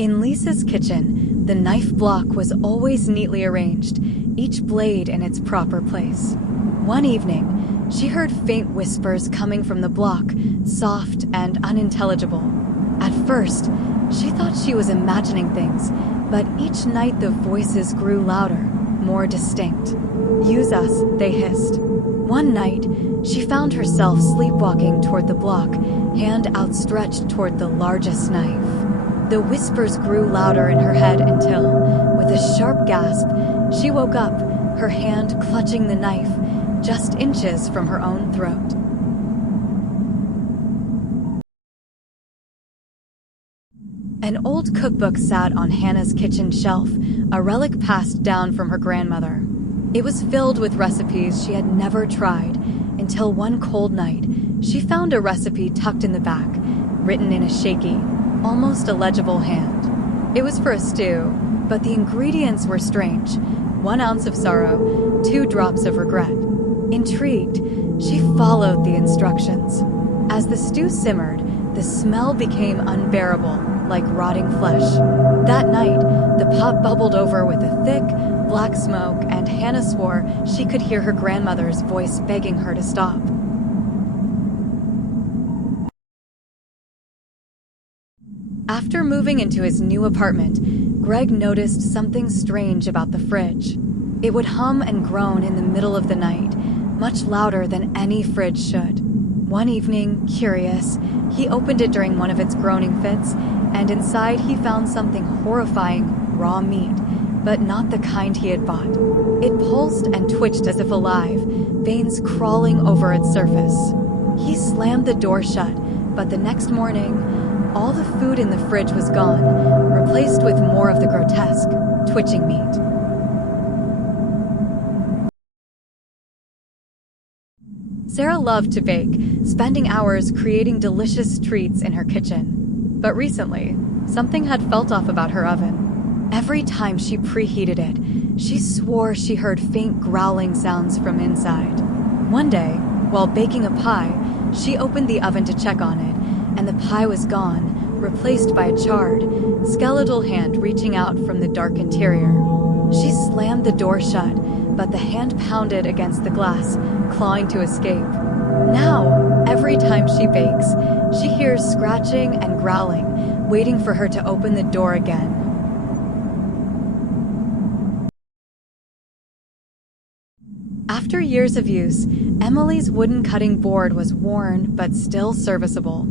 In Lisa's kitchen, the knife block was always neatly arranged, each blade in its proper place. One evening, she heard faint whispers coming from the block, soft and unintelligible. At first, she thought she was imagining things, but each night the voices grew louder, more distinct. "Use us," they hissed. One night, she found herself sleepwalking toward the block, hand outstretched toward the largest knife. The whispers grew louder in her head until, with a sharp gasp, she woke up, her hand clutching the knife, just inches from her own throat. An old cookbook sat on Hannah's kitchen shelf, a relic passed down from her grandmother. It was filled with recipes she had never tried, until one cold night, she found a recipe tucked in the back, written in a shaky, almost illegible hand. It was for a stew, but the ingredients were strange. 1 ounce of sorrow, 2 drops of regret. Intrigued, she followed the instructions. As the stew simmered, the smell became unbearable, like rotting flesh. That night, the pot bubbled over with a thick, black smoke, and Hannah swore she could hear her grandmother's voice begging her to stop. After moving into his new apartment, Greg noticed something strange about the fridge. It would hum and groan in the middle of the night, much louder than any fridge should. One evening, curious, he opened it during one of its groaning fits, and inside he found something horrifying, raw meat, but not the kind he had bought. It pulsed and twitched as if alive, veins crawling over its surface. He slammed the door shut, but the next morning, all the food in the fridge was gone, replaced with more of the grotesque, twitching meat. Sarah loved to bake, spending hours creating delicious treats in her kitchen. But recently, something had felt off about her oven. Every time she preheated it, she swore she heard faint growling sounds from inside. One day, while baking a pie, she opened the oven to check on it, and the pie was gone, replaced by a charred, skeletal hand reaching out from the dark interior. She slammed the door shut, but the hand pounded against the glass, clawing to escape. Now, every time she bakes, she hears scratching and growling, waiting for her to open the door again. After years of use, Emily's wooden cutting board was worn but still serviceable.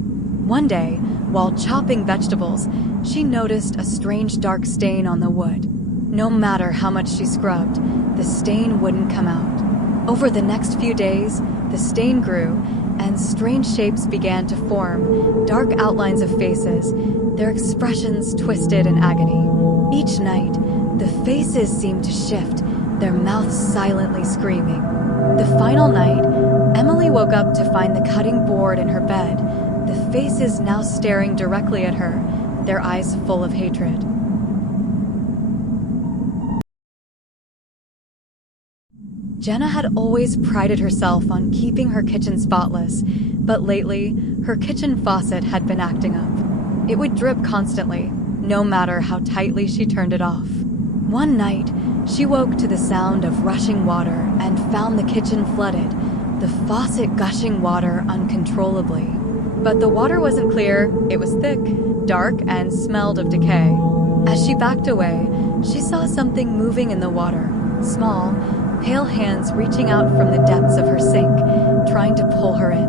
One day, while chopping vegetables, she noticed a strange dark stain on the wood. No matter how much she scrubbed, the stain wouldn't come out. Over the next few days, the stain grew, and strange shapes began to form, dark outlines of faces, their expressions twisted in agony. Each night, the faces seemed to shift, their mouths silently screaming. The final night, Emily woke up to find the cutting board in her bed, the faces now staring directly at her, their eyes full of hatred. Jenna had always prided herself on keeping her kitchen spotless, but lately, her kitchen faucet had been acting up. It would drip constantly, no matter how tightly she turned it off. One night, she woke to the sound of rushing water and found the kitchen flooded, the faucet gushing water uncontrollably. But the water wasn't clear, it was thick, dark, and smelled of decay. As she backed away, she saw something moving in the water, small, pale hands reaching out from the depths of her sink, trying to pull her in.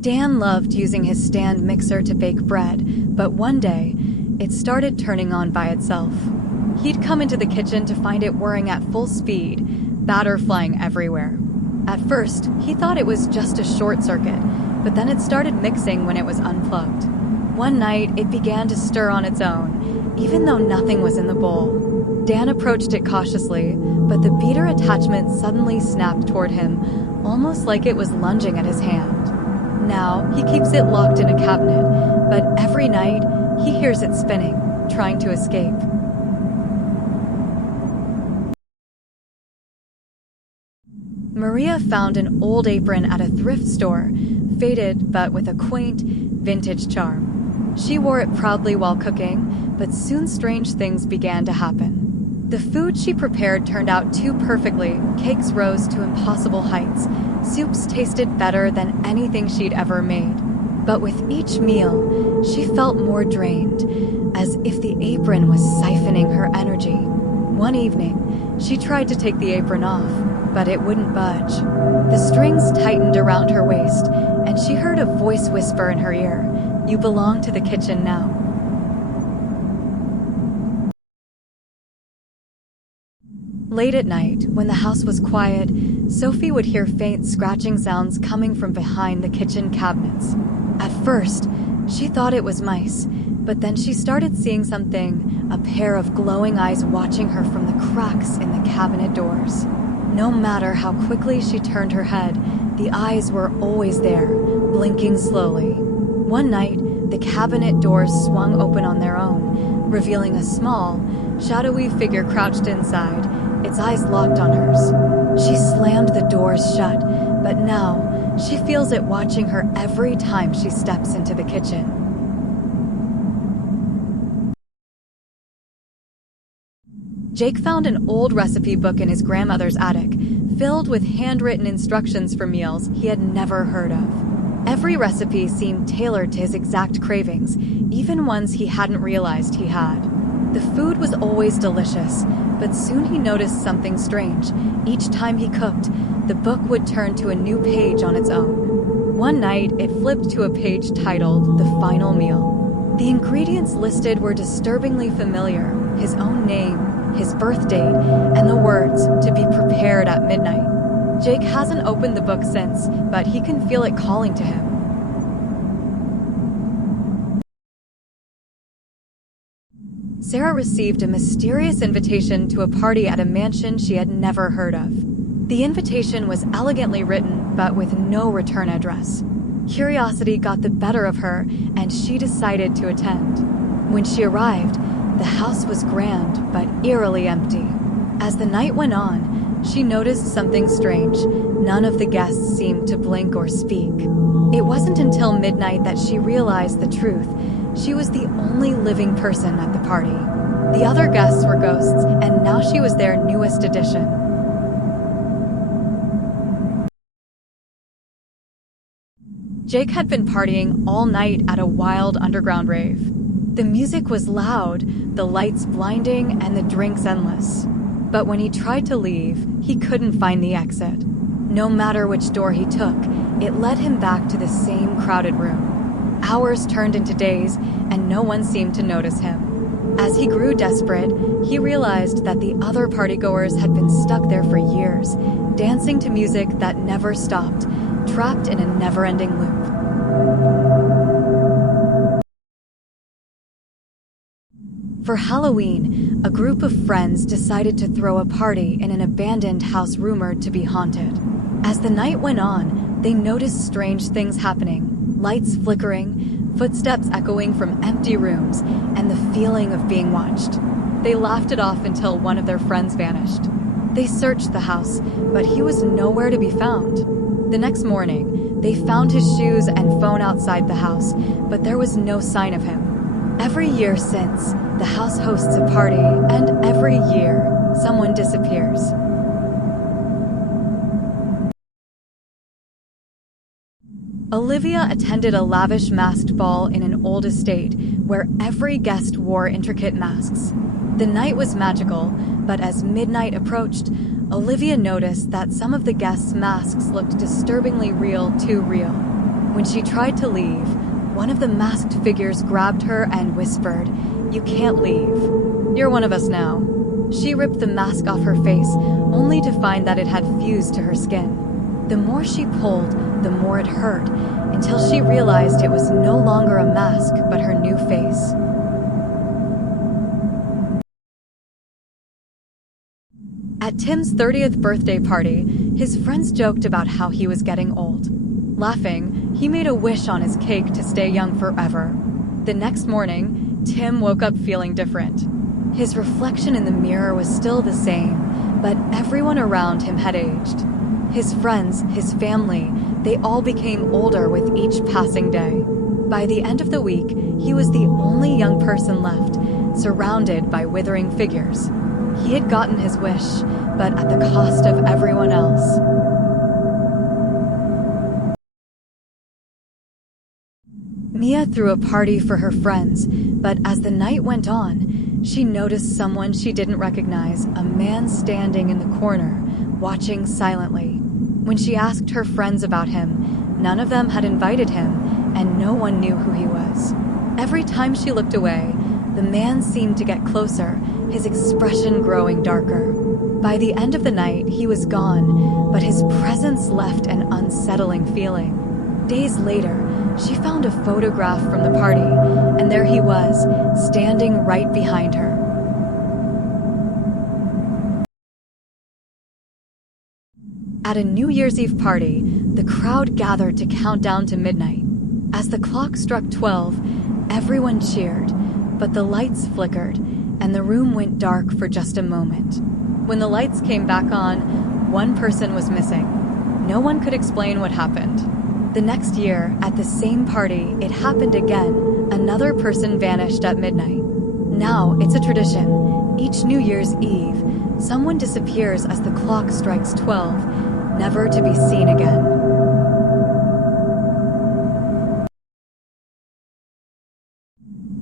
Dan loved using his stand mixer to bake bread, but one day, it started turning on by itself. He'd come into the kitchen to find it whirring at full speed, batter flying everywhere. At first, he thought it was just a short circuit, but then it started mixing when it was unplugged. One night, it began to stir on its own, even though nothing was in the bowl. Dan approached it cautiously, but the beater attachment suddenly snapped toward him, almost like it was lunging at his hand. Now, he keeps it locked in a cabinet, but every night, he hears it spinning, trying to escape. Maria found an old apron at a thrift store, faded but with a quaint, vintage charm. She wore it proudly while cooking, but soon strange things began to happen. The food she prepared turned out too perfectly, cakes rose to impossible heights, soups tasted better than anything she'd ever made. But with each meal, she felt more drained, as if the apron was siphoning her energy. One evening, she tried to take the apron off, but it wouldn't budge. The strings tightened around her waist, and she heard a voice whisper in her ear, "You belong to the kitchen now." Late at night, when the house was quiet, Sophie would hear faint scratching sounds coming from behind the kitchen cabinets. At first, she thought it was mice, but then she started seeing something, a pair of glowing eyes watching her from the cracks in the cabinet doors. No matter how quickly she turned her head, the eyes were always there, blinking slowly. One night, the cabinet doors swung open on their own, revealing a small, shadowy figure crouched inside, its eyes locked on hers. She slammed the doors shut, but now she feels it watching her every time she steps into the kitchen. Jake found an old recipe book in his grandmother's attic, filled with handwritten instructions for meals he had never heard of. Every recipe seemed tailored to his exact cravings, even ones he hadn't realized he had. The food was always delicious, but soon he noticed something strange. Each time he cooked, the book would turn to a new page on its own. One night, it flipped to a page titled "The Final Meal." The ingredients listed were disturbingly familiar: his own name, his birth date, and the words, "to be prepared at midnight." Jake hasn't opened the book since, but he can feel it calling to him. Sarah received a mysterious invitation to a party at a mansion she had never heard of. The invitation was elegantly written, but with no return address. Curiosity got the better of her, and she decided to attend. When she arrived, the house was grand, but eerily empty. As the night went on, she noticed something strange. None of the guests seemed to blink or speak. It wasn't until midnight that she realized the truth. She was the only living person at the party. The other guests were ghosts, and now she was their newest addition. Jake had been partying all night at a wild underground rave. The music was loud, the lights blinding, and the drinks endless. But when he tried to leave, he couldn't find the exit. No matter which door he took, it led him back to the same crowded room. Hours turned into days, and no one seemed to notice him. As he grew desperate, he realized that the other partygoers had been stuck there for years, dancing to music that never stopped, trapped in a never-ending loop. For Halloween, a group of friends decided to throw a party in an abandoned house rumored to be haunted. As the night went on, they noticed strange things happening. Lights flickering, footsteps echoing from empty rooms, and the feeling of being watched. They laughed it off until one of their friends vanished. They searched the house, but he was nowhere to be found. The next morning, they found his shoes and phone outside the house, but there was no sign of him. Every year since, the house hosts a party, and every year, someone disappears. Olivia attended a lavish masked ball in an old estate where every guest wore intricate masks. The night was magical, but as midnight approached, Olivia noticed that some of the guests' masks looked disturbingly real, too real. When she tried to leave, one of the masked figures grabbed her and whispered, "You can't leave. You're one of us now." She ripped the mask off her face, only to find that it had fused to her skin. The more she pulled, the more it hurt, until she realized it was no longer a mask, but her new face. At Tim's 30th birthday party, his friends joked about how he was getting old. Laughing, he made a wish on his cake to stay young forever. The next morning, Tim woke up feeling different. His reflection in the mirror was still the same, but everyone around him had aged. His friends, his family, they all became older with each passing day. By the end of the week, he was the only young person left, surrounded by withering figures. He had gotten his wish, but at the cost of everyone else. Mia threw a party for her friends, but as the night went on, she noticed someone she didn't recognize, a man standing in the corner, watching silently. When she asked her friends about him, none of them had invited him, and no one knew who he was. Every time she looked away, the man seemed to get closer, his expression growing darker. By the end of the night, he was gone, but his presence left an unsettling feeling. Days later, she found a photograph from the party, and there he was, standing right behind her. At a New Year's Eve party, the crowd gathered to count down to midnight. As the clock struck 12, everyone cheered, but the lights flickered, and the room went dark for just a moment. When the lights came back on, one person was missing. No one could explain what happened. The next year, at the same party, it happened again. Another person vanished at midnight. Now, it's a tradition. Each New Year's Eve, someone disappears as the clock strikes 12, never to be seen again.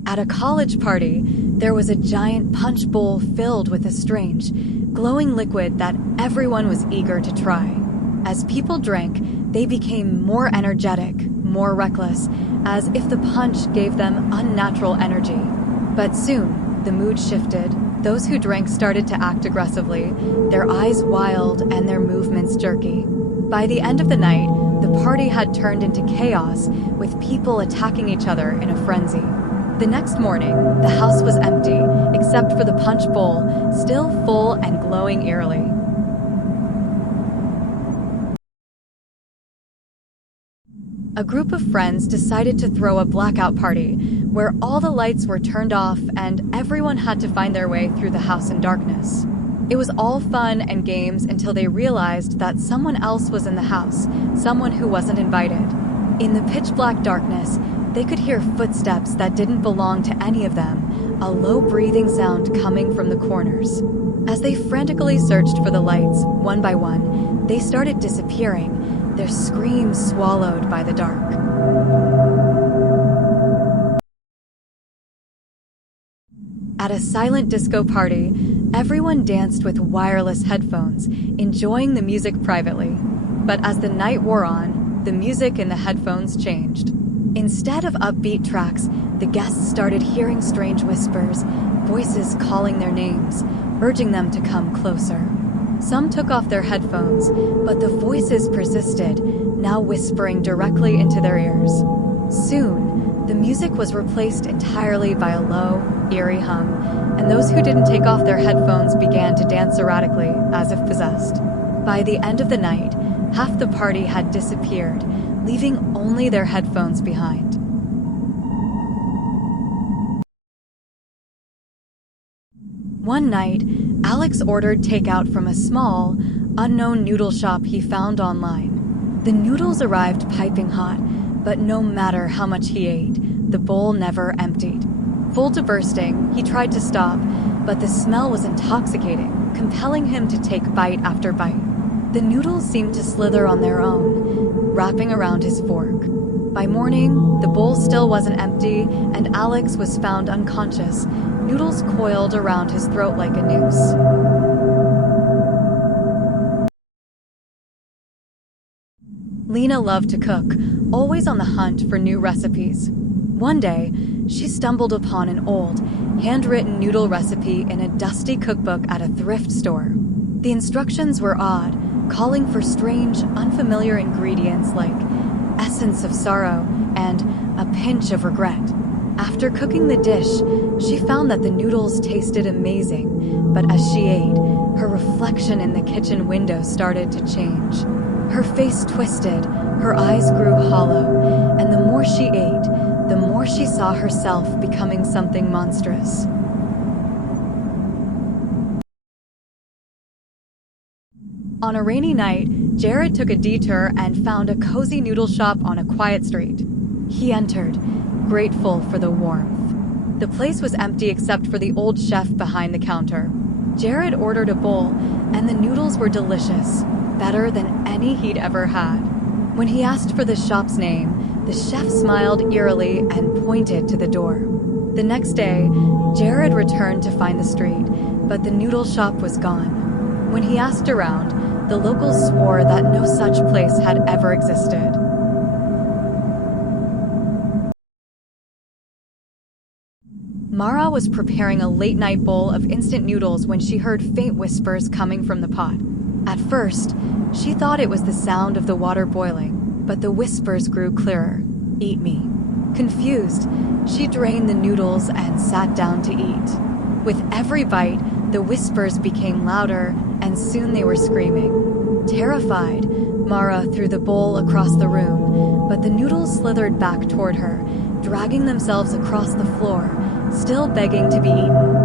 At a college party, there was a giant punch bowl filled with a strange, glowing liquid that everyone was eager to try. As people drank, they became more energetic, more reckless, as if the punch gave them unnatural energy. But soon, the mood shifted. Those who drank started to act aggressively, their eyes wild and their movements jerky. By the end of the night, the party had turned into chaos, with people attacking each other in a frenzy. The next morning, the house was empty, except for the punch bowl, still full and glowing eerily. A group of friends decided to throw a blackout party, where all the lights were turned off and everyone had to find their way through the house in darkness. It was all fun and games until they realized that someone else was in the house, someone who wasn't invited. In the pitch-black darkness, they could hear footsteps that didn't belong to any of them, a low breathing sound coming from the corners. As they frantically searched for the lights, one by one, they started disappearing, their screams swallowed by the dark. At a silent disco party, everyone danced with wireless headphones, enjoying the music privately. But as the night wore on, the music in the headphones changed. Instead of upbeat tracks, the guests started hearing strange whispers, voices calling their names, urging them to come closer. Some took off their headphones, but the voices persisted, now whispering directly into their ears. Soon, the music was replaced entirely by a low, eerie hum, and those who didn't take off their headphones began to dance erratically, as if possessed. By the end of the night, half the party had disappeared, leaving only their headphones behind. One night, Alex ordered takeout from a small, unknown noodle shop he found online. The noodles arrived piping hot, but no matter how much he ate, the bowl never emptied. Full to bursting, he tried to stop, but the smell was intoxicating, compelling him to take bite after bite. The noodles seemed to slither on their own, wrapping around his fork. By morning, the bowl still wasn't empty, and Alex was found unconscious, noodles coiled around his throat like a noose. Lena loved to cook, always on the hunt for new recipes. One day, she stumbled upon an old, handwritten noodle recipe in a dusty cookbook at a thrift store. The instructions were odd, calling for strange, unfamiliar ingredients like essence of sorrow and a pinch of regret. After cooking the dish, she found that the noodles tasted amazing, but as she ate, her reflection in the kitchen window started to change. Her face twisted, her eyes grew hollow, and the more she ate, the more she saw herself becoming something monstrous. On a rainy night, Jared took a detour and found a cozy noodle shop on a quiet street. He entered, grateful for the warmth. The place was empty except for the old chef behind the counter. Jared ordered a bowl, and the noodles were delicious, better than any he'd ever had. When he asked for the shop's name, the chef smiled eerily and pointed to the door. The next day, Jared returned to find the street, but the noodle shop was gone. When he asked around, the locals swore that no such place had ever existed. Mara was preparing a late-night bowl of instant noodles when she heard faint whispers coming from the pot. At first, she thought it was the sound of the water boiling, but the whispers grew clearer. "Eat me." Confused, she drained the noodles and sat down to eat. With every bite, the whispers became louder, and soon they were screaming. Terrified, Mara threw the bowl across the room, but the noodles slithered back toward her, dragging themselves across the floor, still begging to be eaten.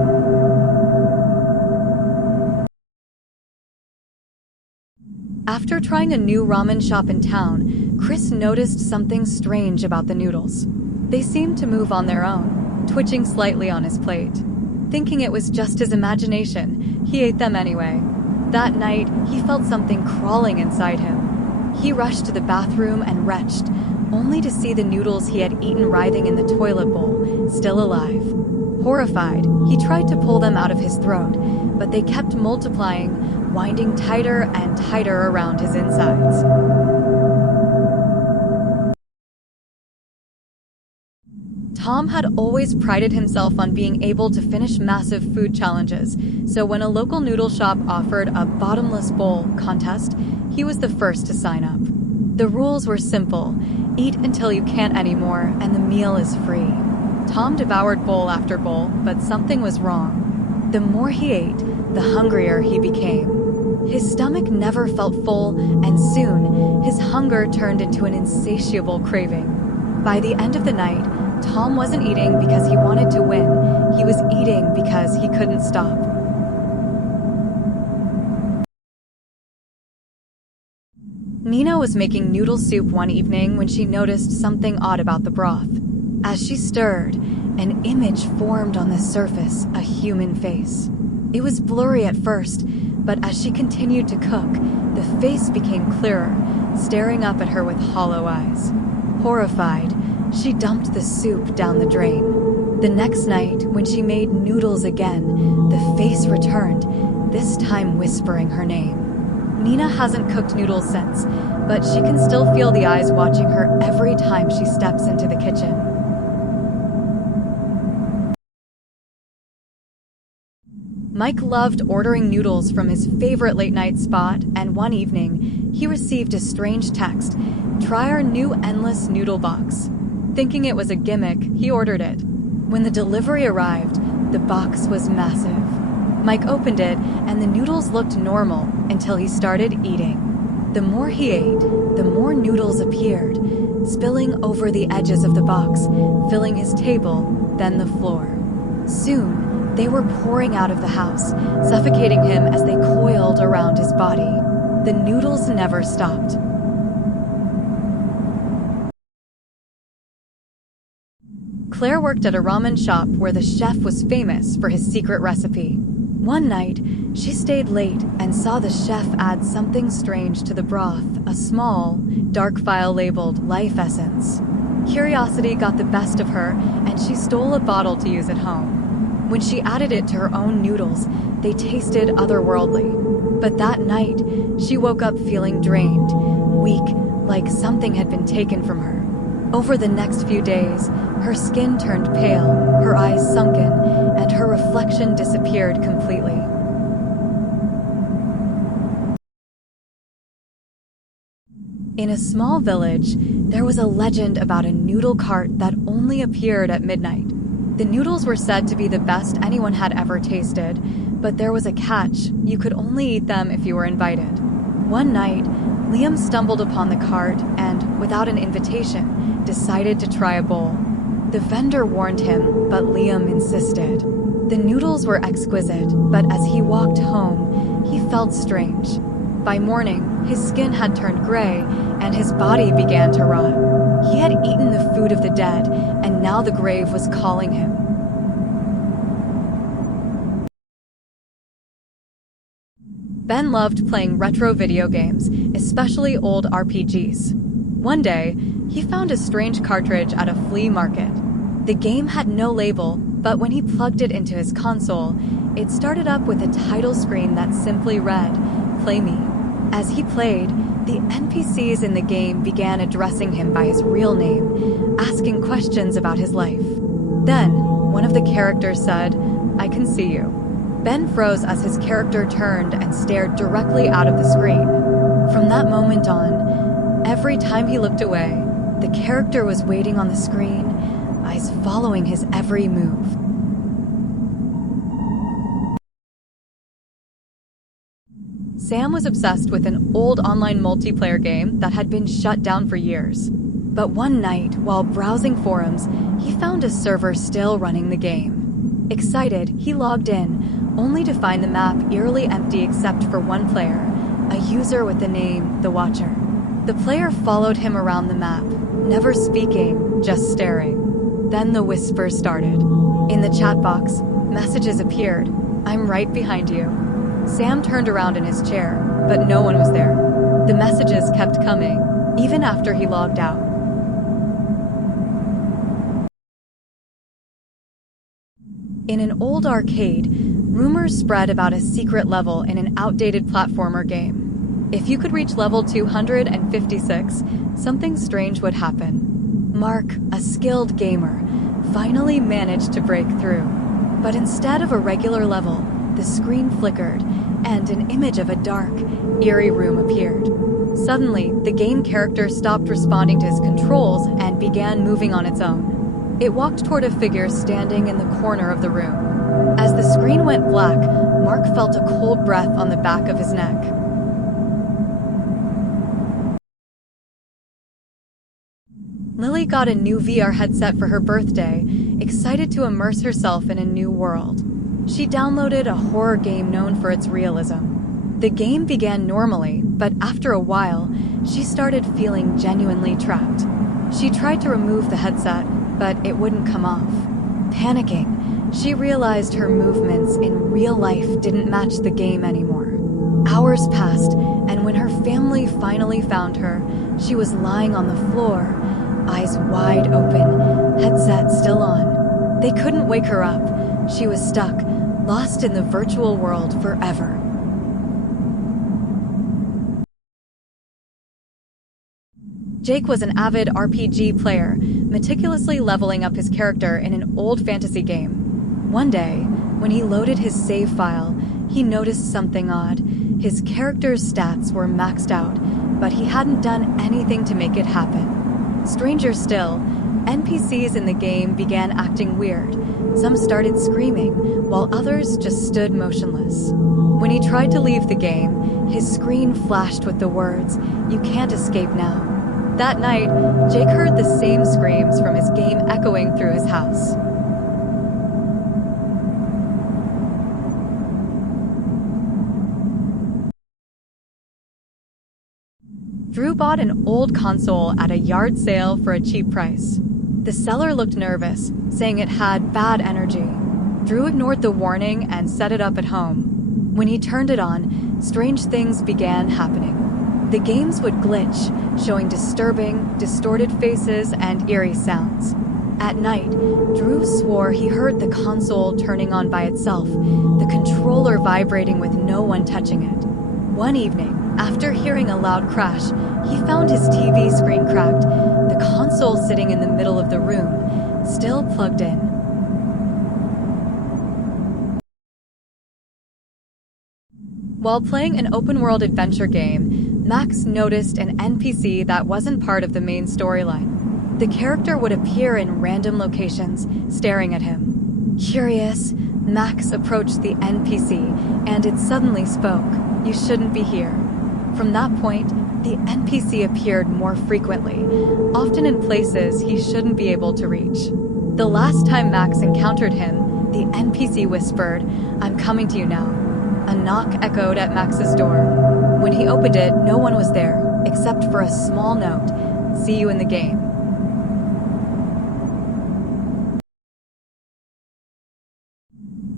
After trying a new ramen shop in town, Chris noticed something strange about the noodles. They seemed to move on their own, twitching slightly on his plate. Thinking it was just his imagination, he ate them anyway. That night, he felt something crawling inside him. He rushed to the bathroom and retched, only to see the noodles he had eaten writhing in the toilet bowl, still alive. Horrified, he tried to pull them out of his throat, but they kept multiplying, winding tighter and tighter around his insides. Tom had always prided himself on being able to finish massive food challenges, so when a local noodle shop offered a bottomless bowl contest, he was the first to sign up. The rules were simple: eat until you can't anymore, and the meal is free. Tom devoured bowl after bowl, but something was wrong. The more he ate, the hungrier he became. His stomach never felt full, and soon, his hunger turned into an insatiable craving. By the end of the night, Tom wasn't eating because he wanted to win. He was eating because he couldn't stop. Nina was making noodle soup one evening when she noticed something odd about the broth. As she stirred, an image formed on the surface, a human face. It was blurry at first, but as she continued to cook, the face became clearer, staring up at her with hollow eyes. Horrified, she dumped the soup down the drain. The next night, when she made noodles again, the face returned, this time whispering her name. Nina hasn't cooked noodles since, but she can still feel the eyes watching her every time she steps into the kitchen. Mike loved ordering noodles from his favorite late-night spot, and one evening, he received a strange text: "Try our new endless noodle box." Thinking it was a gimmick, he ordered it. When the delivery arrived, the box was massive. Mike opened it, and the noodles looked normal until he started eating. The more he ate, the more noodles appeared, spilling over the edges of the box, filling his table, then the floor. Soon, they were pouring out of the house, suffocating him as they coiled around his body. The noodles never stopped. Claire worked at a ramen shop where the chef was famous for his secret recipe. One night, she stayed late and saw the chef add something strange to the broth, a small, dark vial labeled Life Essence. Curiosity got the best of her, and she stole a bottle to use at home. When she added it to her own noodles, they tasted otherworldly. But that night, she woke up feeling drained, weak, like something had been taken from her. Over the next few days, her skin turned pale, her eyes sunken, and her reflection disappeared completely. In a small village, there was a legend about a noodle cart that only appeared at midnight. The noodles were said to be the best anyone had ever tasted, but there was a catch: you could only eat them if you were invited. One night, Liam stumbled upon the cart and, without an invitation, decided to try a bowl. The vendor warned him, but Liam insisted. The noodles were exquisite, but as he walked home, he felt strange. By morning, his skin had turned gray and his body began to rot. He had eaten the food of the dead, and now the grave was calling him. Ben loved playing retro video games, especially old RPGs. One day, he found a strange cartridge at a flea market. The game had no label, but when he plugged it into his console, it started up with a title screen that simply read, "Play Me." As he played, the NPCs in the game began addressing him by his real name, asking questions about his life. Then, one of the characters said, "I can see you." Ben froze as his character turned and stared directly out of the screen. From that moment on, every time he looked away, the character was waiting on the screen, eyes following his every move. Sam was obsessed with an old online multiplayer game that had been shut down for years. But one night, while browsing forums, he found a server still running the game. Excited, he logged in, only to find the map eerily empty except for one player, a user with the name The Watcher. The player followed him around the map, never speaking, just staring. Then the whispers started. In the chat box, messages appeared. "I'm right behind you." Sam turned around in his chair, but no one was there. The messages kept coming, even after he logged out. In an old arcade, rumors spread about a secret level in an outdated platformer game. If you could reach level 256, something strange would happen. Mark, a skilled gamer, finally managed to break through. But instead of a regular level, the screen flickered, and an image of a dark, eerie room appeared. Suddenly, the game character stopped responding to his controls and began moving on its own. It walked toward a figure standing in the corner of the room. As the screen went black, Mark felt a cold breath on the back of his neck. Lily got a new VR headset for her birthday, excited to immerse herself in a new world. She downloaded a horror game known for its realism. The game began normally, but after a while, she started feeling genuinely trapped. She tried to remove the headset, but it wouldn't come off. Panicking, she realized her movements in real life didn't match the game anymore. Hours passed, and when her family finally found her, she was lying on the floor, eyes wide open, headset still on. They couldn't wake her up. She was stuck, lost in the virtual world forever. Jake was an avid RPG player, meticulously leveling up his character in an old fantasy game. One day, when he loaded his save file, he noticed something odd. His character's stats were maxed out, but he hadn't done anything to make it happen. Stranger still, NPCs in the game began acting weird. Some started screaming, while others just stood motionless. When he tried to leave the game, his screen flashed with the words, "You can't escape now." That night, Jake heard the same screams from his game echoing through his house. Drew bought an old console at a yard sale for a cheap price. The seller looked nervous, saying it had bad energy. Drew ignored the warning and set it up at home. When he turned it on, strange things began happening. The games would glitch, showing disturbing, distorted faces and eerie sounds. At night, Drew swore he heard the console turning on by itself, the controller vibrating with no one touching it. One evening, after hearing a loud crash, he found his TV screen cracked, the console sitting in the middle of the room, still plugged in. While playing an open-world adventure game, Max noticed an NPC that wasn't part of the main storyline. The character would appear in random locations, staring at him. Curious, Max approached the NPC, and it suddenly spoke, "You shouldn't be here." From that point, the NPC appeared more frequently, often in places he shouldn't be able to reach. The last time Max encountered him, the NPC whispered, "I'm coming to you now." A knock echoed at Max's door. When he opened it, no one was there, except for a small note. "See you in the game."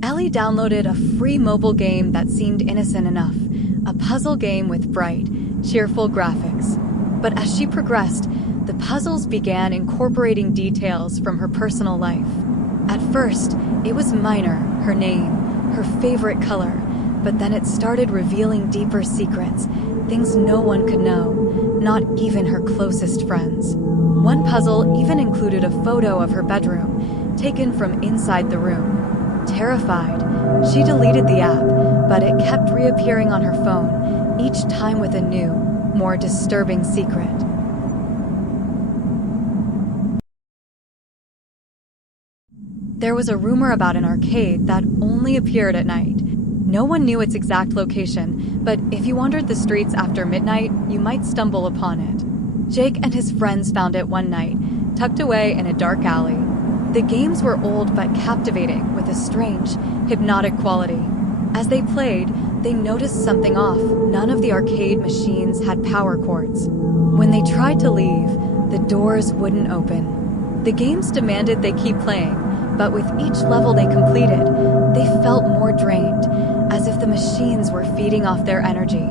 Ellie downloaded a free mobile game that seemed innocent enough, a puzzle game with bright, cheerful graphics. But as she progressed, the puzzles began incorporating details from her personal life. At first, it was minor, her name, her favorite color, but then it started revealing deeper secrets, things no one could know, not even her closest friends. One puzzle even included a photo of her bedroom, taken from inside the room. Terrified, she deleted the app, but it kept reappearing on her phone, each time with a new, more disturbing secret. There was a rumor about an arcade that only appeared at night. No one knew its exact location, but if you wandered the streets after midnight, you might stumble upon it. Jake and his friends found it one night, tucked away in a dark alley. The games were old but captivating, with a strange, hypnotic quality. As they played, they noticed something off. None of the arcade machines had power cords. When they tried to leave, the doors wouldn't open. The games demanded they keep playing, but with each level they completed, they felt more drained, as if the machines were feeding off their energy.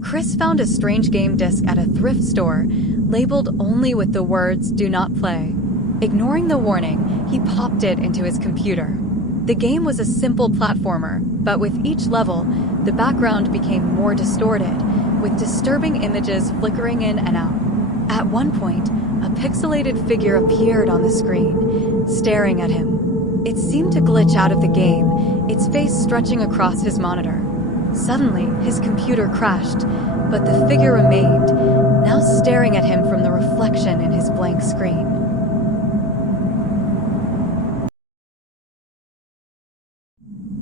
Chris found a strange game disc at a thrift store, labeled only with the words "Do not play." Ignoring the warning, he popped it into his computer. The game was a simple platformer, but with each level, the background became more distorted, with disturbing images flickering in and out. At one point, a pixelated figure appeared on the screen, staring at him. It seemed to glitch out of the game, its face stretching across his monitor. Suddenly, his computer crashed, but the figure remained, now staring at him from the reflection in his blank screen.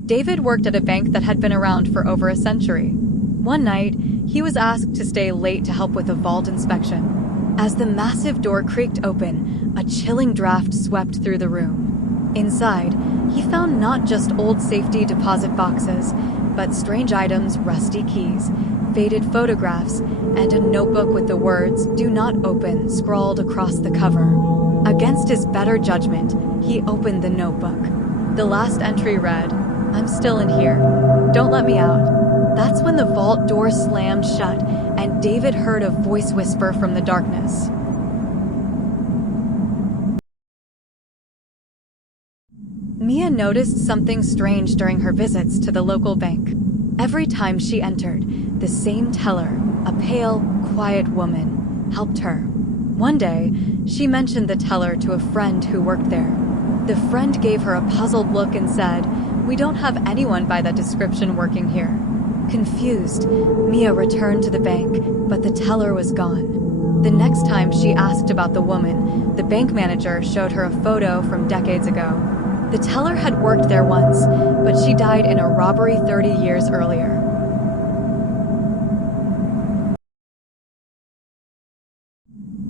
David worked at a bank that had been around for over a century. One night, he was asked to stay late to help with a vault inspection. As the massive door creaked open, a chilling draft swept through the room. Inside, he found not just old safety deposit boxes, but strange items, rusty keys, faded photographs, and a notebook with the words "Do not open" scrawled across the cover. Against his better judgment, he opened the notebook. The last entry read, "I'm still in here. Don't let me out." That's when the vault door slammed shut, and David heard a voice whisper from the darkness. Mia noticed something strange during her visits to the local bank. Every time she entered, the same teller, a pale, quiet woman, helped her. One day, she mentioned the teller to a friend who worked there. The friend gave her a puzzled look and said, "We don't have anyone by that description working here." Confused, Mia returned to the bank, but the teller was gone. The next time she asked about the woman, the bank manager showed her a photo from decades ago. The teller had worked there once, but she died in a robbery 30 years earlier.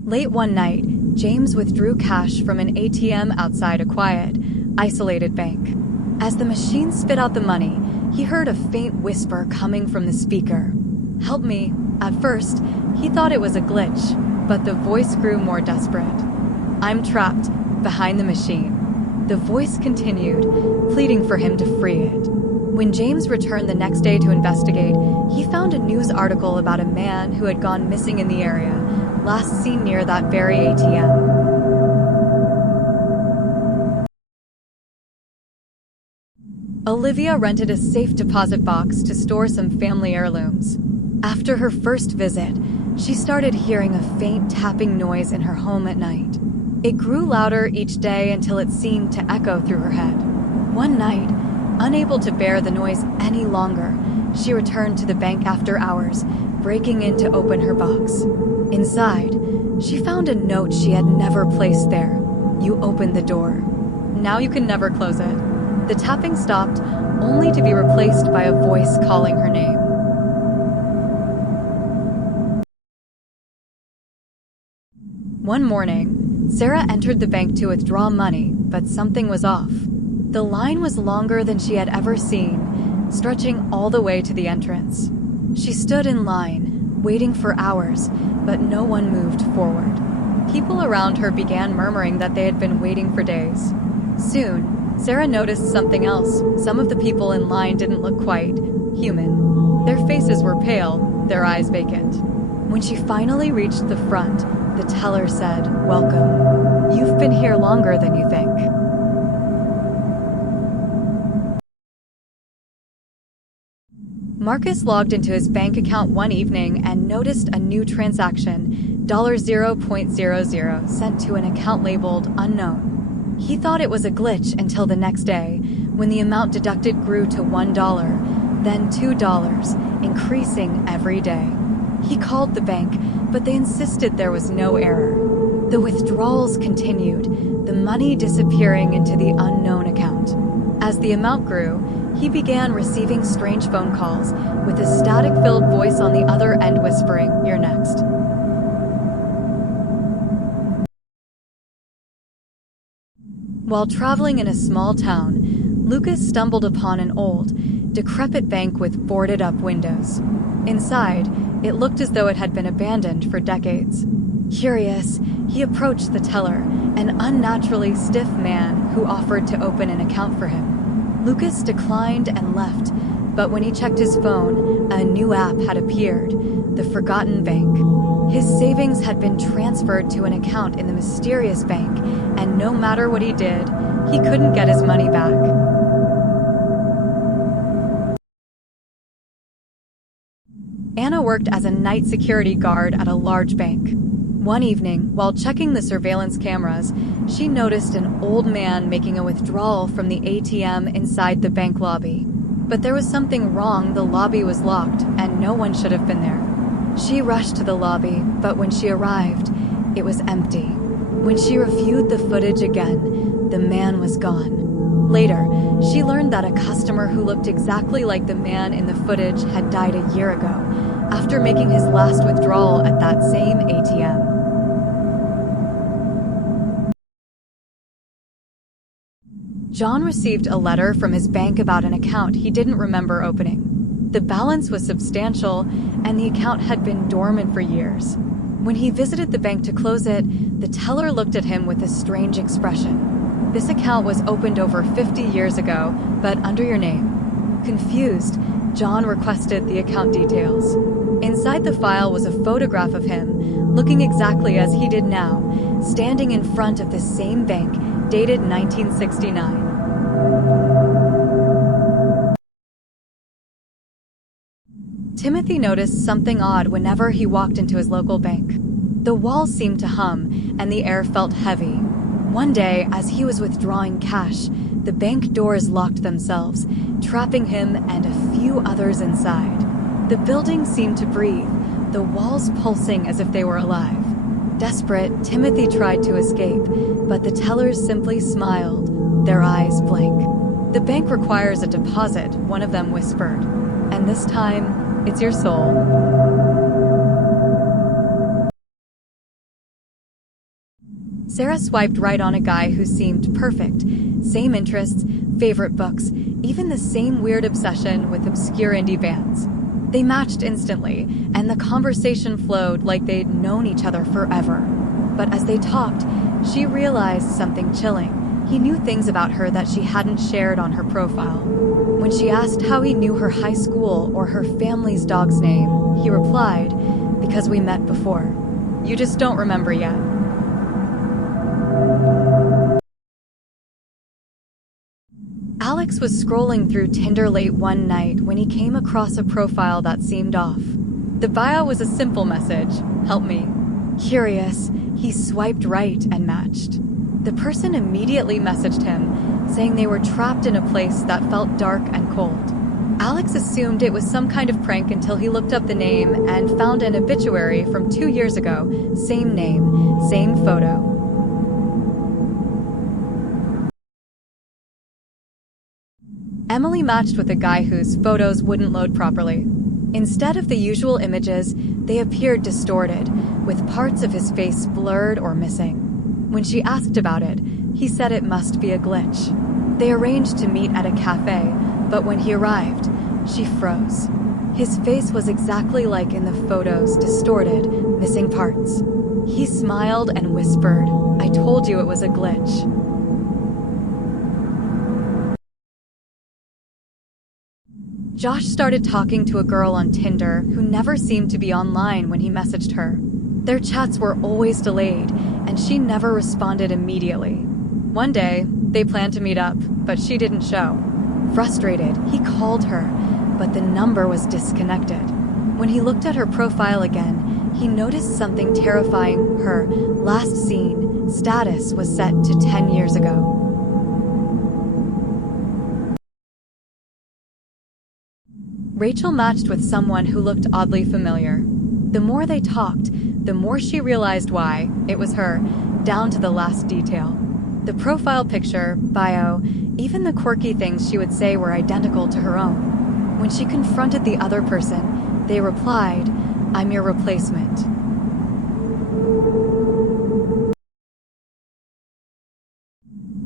Late one night, James withdrew cash from an ATM outside a quiet, isolated bank. As the machine spit out the money, he heard a faint whisper coming from the speaker. "Help me." At first, he thought it was a glitch, but the voice grew more desperate. "I'm trapped behind the machine." The voice continued, pleading for him to free it. When James returned the next day to investigate, he found a news article about a man who had gone missing in the area, last seen near that very ATM. Olivia rented a safe deposit box to store some family heirlooms. After her first visit, she started hearing a faint tapping noise in her home at night. It grew louder each day until it seemed to echo through her head. One night, unable to bear the noise any longer, she returned to the bank after hours, breaking in to open her box. Inside, she found a note she had never placed there. "You opened the door. Now you can never close it." The tapping stopped, only to be replaced by a voice calling her name. One morning, Sarah entered the bank to withdraw money, but something was off. The line was longer than she had ever seen, stretching all the way to the entrance. She stood in line, waiting for hours, but no one moved forward. People around her began murmuring that they had been waiting for days. Soon, Sarah noticed something else. Some of the people in line didn't look quite human. Their faces were pale, their eyes vacant. When she finally reached the front, the teller said, "Welcome. You've been here longer than you think." Marcus logged into his bank account one evening and noticed a new transaction, $0.00, sent to an account labeled unknown. He thought it was a glitch until the next day, when the amount deducted grew to $1, then $2, increasing every day. He called the bank, but they insisted there was no error. The withdrawals continued, the money disappearing into the unknown account. As the amount grew, he began receiving strange phone calls, with a static-filled voice on the other end whispering, "You're next." While traveling in a small town, Lucas stumbled upon an old, decrepit bank with boarded-up windows. Inside, it looked as though it had been abandoned for decades. Curious, he approached the teller, an unnaturally stiff man who offered to open an account for him. Lucas declined and left, but when he checked his phone, a new app had appeared, the Forgotten Bank. His savings had been transferred to an account in the mysterious bank, and no matter what he did, he couldn't get his money back. Anna worked as a night security guard at a large bank. One evening, while checking the surveillance cameras, she noticed an old man making a withdrawal from the ATM inside the bank lobby. But there was something wrong. The lobby was locked, and no one should have been there. She rushed to the lobby, but when she arrived, it was empty. When she reviewed the footage again, the man was gone. Later, she learned that a customer who looked exactly like the man in the footage had died a year ago, after making his last withdrawal at that same ATM. John received a letter from his bank about an account he didn't remember opening. The balance was substantial, and the account had been dormant for years. When he visited the bank to close it, the teller looked at him with a strange expression. "This account was opened over 50 years ago, but under your name." Confused, John requested the account details. Inside the file was a photograph of him, looking exactly as he did now, standing in front of the same bank, dated 1969. Timothy noticed something odd whenever he walked into his local bank. The walls seemed to hum, and the air felt heavy. One day, as he was withdrawing cash, the bank doors locked themselves, trapping him and a few others inside. The building seemed to breathe, the walls pulsing as if they were alive. Desperate, Timothy tried to escape, but the tellers simply smiled, their eyes blank. "The bank requires a deposit," one of them whispered. "And this time, it's your soul." Sarah swiped right on a guy who seemed perfect. Same interests, favorite books, even the same weird obsession with obscure indie bands. They matched instantly, and the conversation flowed like they'd known each other forever. But as they talked, she realized something chilling. He knew things about her that she hadn't shared on her profile. When she asked how he knew her high school or her family's dog's name, he replied, "Because we met before. You just don't remember yet." Alex was scrolling through Tinder late one night when he came across a profile that seemed off. The bio was a simple message, "Help me." Curious, he swiped right and matched. The person immediately messaged him, saying they were trapped in a place that felt dark and cold. Alex assumed it was some kind of prank until he looked up the name and found an obituary from 2 years ago. Same name, same photo. Emily matched with a guy whose photos wouldn't load properly. Instead of the usual images, they appeared distorted, with parts of his face blurred or missing. When she asked about it, he said it must be a glitch. They arranged to meet at a cafe, but when he arrived, she froze. His face was exactly like in the photos, distorted, missing parts. He smiled and whispered, "I told you it was a glitch." Josh started talking to a girl on Tinder who never seemed to be online when he messaged her. Their chats were always delayed, and she never responded immediately. One day, they planned to meet up, but she didn't show. Frustrated, he called her, but the number was disconnected. When he looked at her profile again, he noticed something terrifying. Her last seen status was set to 10 years ago. Rachel matched with someone who looked oddly familiar. The more they talked, the more she realized why. It was her, down to the last detail. The profile picture, bio, even the quirky things she would say were identical to her own. When she confronted the other person, they replied, "I'm your replacement."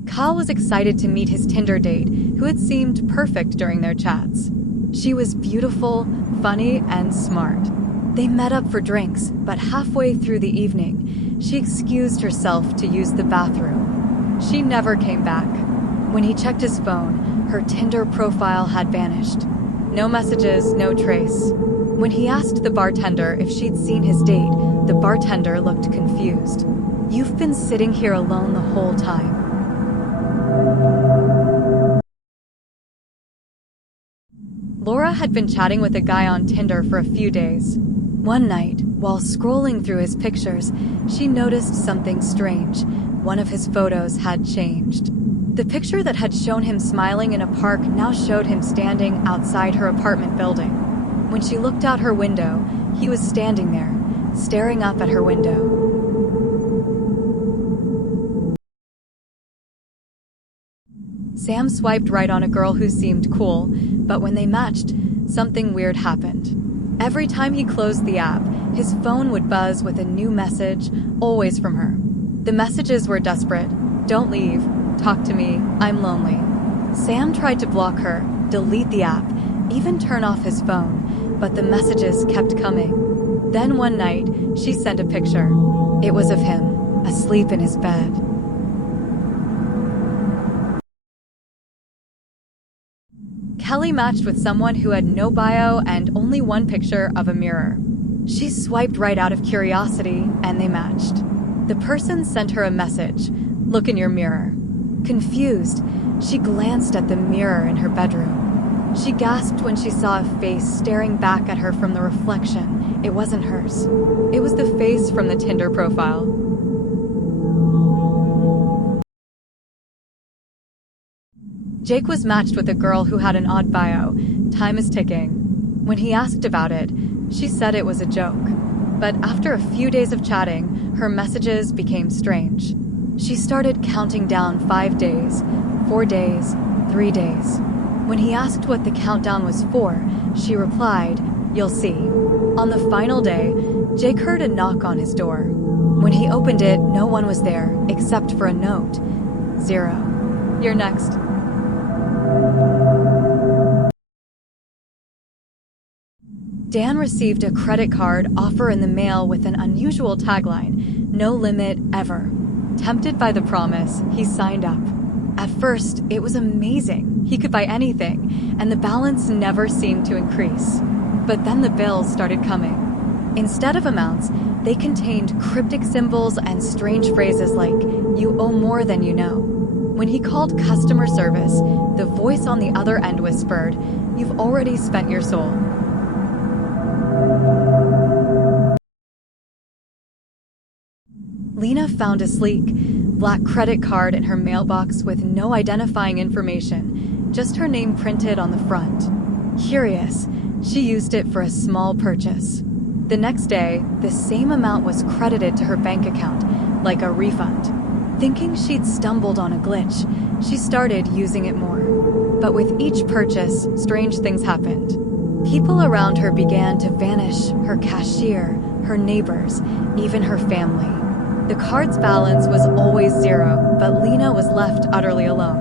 Kyle was excited to meet his Tinder date, who had seemed perfect during their chats. She was beautiful, funny, and smart. They met up for drinks, but halfway through the evening, she excused herself to use the bathroom. She never came back. When he checked his phone, her Tinder profile had vanished. No messages, no trace. When he asked the bartender if she'd seen his date, the bartender looked confused. "You've been sitting here alone the whole time." Laura had been chatting with a guy on Tinder for a few days. One night, while scrolling through his pictures, she noticed something strange. One of his photos had changed. The picture that had shown him smiling in a park now showed him standing outside her apartment building. When she looked out her window, he was standing there, staring up at her window. Sam swiped right on a girl who seemed cool, but when they matched, something weird happened. Every time he closed the app, his phone would buzz with a new message, always from her. The messages were desperate. "Don't leave. Talk to me. I'm lonely." Sam tried to block her, delete the app, even turn off his phone, but the messages kept coming. Then one night, she sent a picture. It was of him, asleep in his bed. Kelly matched with someone who had no bio and only one picture of a mirror. She swiped right out of curiosity, and they matched. The person sent her a message, "Look in your mirror." Confused, she glanced at the mirror in her bedroom. She gasped when she saw a face staring back at her from the reflection. It wasn't hers. It was the face from the Tinder profile. Jake was matched with a girl who had an odd bio. Time is ticking. When he asked about it, she said it was a joke. But after a few days of chatting, her messages became strange. She started counting down 5 days, 4 days, 3 days. When he asked what the countdown was for, she replied, "You'll see." On the final day, Jake heard a knock on his door. When he opened it, no one was there, except for a note. 0. You're next. Dan received a credit card offer in the mail with an unusual tagline, "No limit, ever." Tempted by the promise, he signed up. At first, it was amazing. He could buy anything, and the balance never seemed to increase. But then the bills started coming. Instead of amounts, they contained cryptic symbols and strange phrases like, "You owe more than you know." When he called customer service, the voice on the other end whispered, "You've already spent your soul." Lena found a sleek, black credit card in her mailbox with no identifying information, just her name printed on the front. Curious, she used it for a small purchase. The next day, the same amount was credited to her bank account, like a refund. Thinking she'd stumbled on a glitch, she started using it more. But with each purchase, strange things happened. People around her began to vanish, her cashier, her neighbors, even her family. The card's balance was always 0, but Lena was left utterly alone.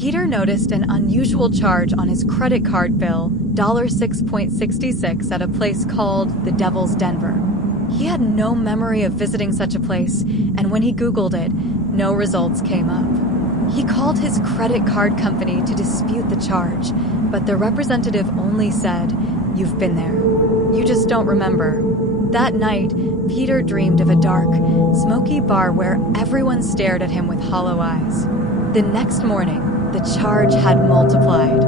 Peter noticed an unusual charge on his credit card bill, $6.66, at a place called the Devil's Denver. He had no memory of visiting such a place, and when he Googled it, no results came up. He called his credit card company to dispute the charge, but the representative only said, "You've been there. You just don't remember." That night, Peter dreamed of a dark, smoky bar where everyone stared at him with hollow eyes. The next morning, the charge had multiplied.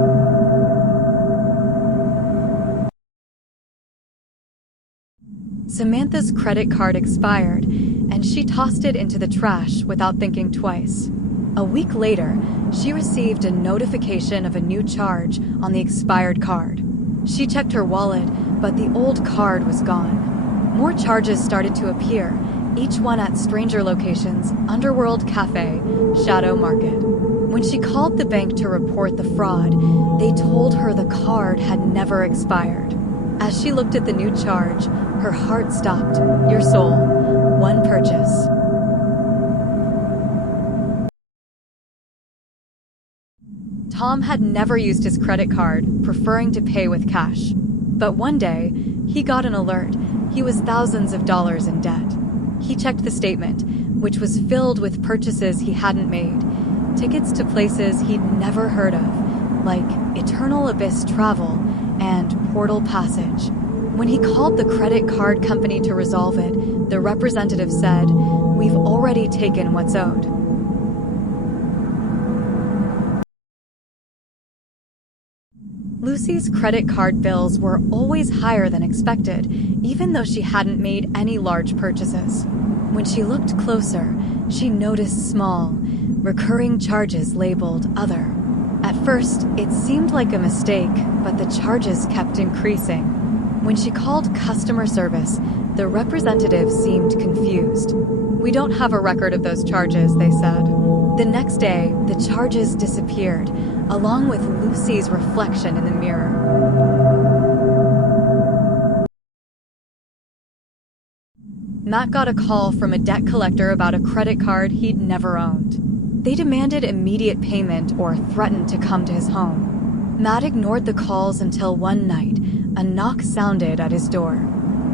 Samantha's credit card expired, and she tossed it into the trash without thinking twice. A week later, she received a notification of a new charge on the expired card. She checked her wallet, but the old card was gone. More charges started to appear, each one at stranger locations: Underworld Cafe, Shadow Market. When she called the bank to report the fraud, they told her the card had never expired. As she looked at the new charge, her heart stopped. Your soul, one purchase. Tom had never used his credit card, preferring to pay with cash. But one day, he got an alert. He was thousands of dollars in debt. He checked the statement, which was filled with purchases he hadn't made. Tickets to places he'd never heard of, like Eternal Abyss Travel and Portal Passage. When he called the credit card company to resolve it, the representative said, "We've already taken what's owed." Lucy's credit card bills were always higher than expected, even though she hadn't made any large purchases. When she looked closer, she noticed small, recurring charges labeled Other. At first, it seemed like a mistake, but the charges kept increasing. When she called customer service, the representative seemed confused. "We don't have a record of those charges," they said. The next day, the charges disappeared, along with Lucy's reflection in the mirror. Matt got a call from a debt collector about a credit card he'd never owned. They demanded immediate payment or threatened to come to his home. Matt ignored the calls until one night, a knock sounded at his door.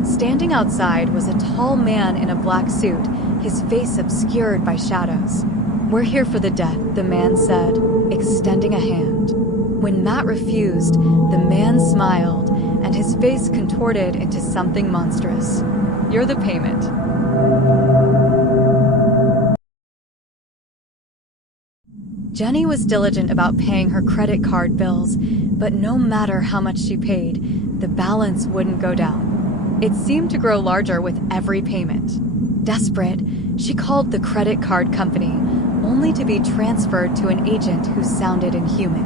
Standing outside was a tall man in a black suit, his face obscured by shadows. "We're here for the debt," the man said, extending a hand. When Matt refused, the man smiled, and his face contorted into something monstrous. "You're the payment." Jenny was diligent about paying her credit card bills, but no matter how much she paid, the balance wouldn't go down. It seemed to grow larger with every payment. Desperate, she called the credit card company, only to be transferred to an agent who sounded inhuman.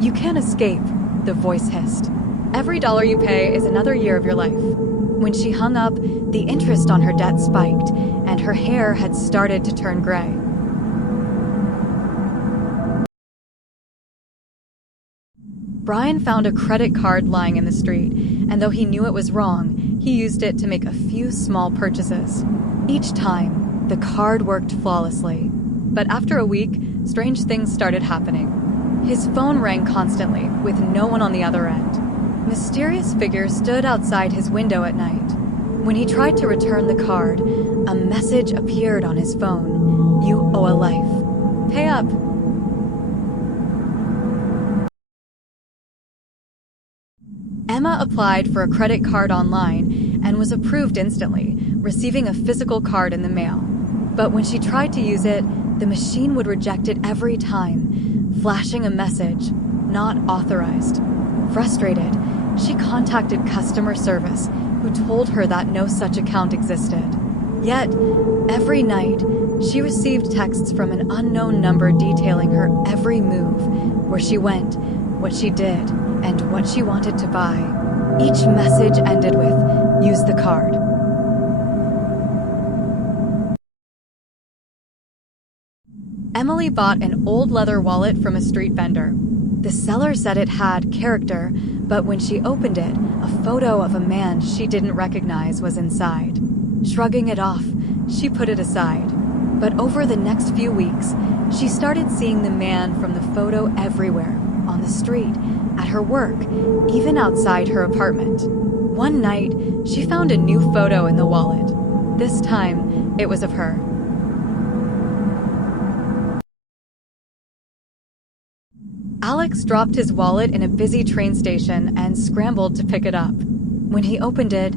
"You can't escape," the voice hissed. "Every dollar you pay is another year of your life." When she hung up, the interest on her debt spiked, and her hair had started to turn gray. Brian found a credit card lying in the street, and though he knew it was wrong, he used it to make a few small purchases. Each time, the card worked flawlessly. But after a week, strange things started happening. His phone rang constantly, with no one on the other end. Mysterious figures stood outside his window at night. When he tried to return the card, a message appeared on his phone. "You owe a life. Pay up." Emma applied for a credit card online and was approved instantly, receiving a physical card in the mail. But when she tried to use it, the machine would reject it every time, flashing a message, "Not authorized." Frustrated, she contacted customer service, who told her that no such account existed. Yet, every night, she received texts from an unknown number detailing her every move, where she went, what she did, and what she wanted to buy. Each message ended with, "Use the card." Emily bought an old leather wallet from a street vendor. The seller said it had character, but when she opened it, a photo of a man she didn't recognize was inside. Shrugging it off, she put it aside. But over the next few weeks, She started seeing the man from the photo everywhere, on the street, at her work, even outside her apartment. One night, she found a new photo in the wallet. This time, it was of her. Alex dropped his wallet in a busy train station and scrambled to pick it up. When he opened it,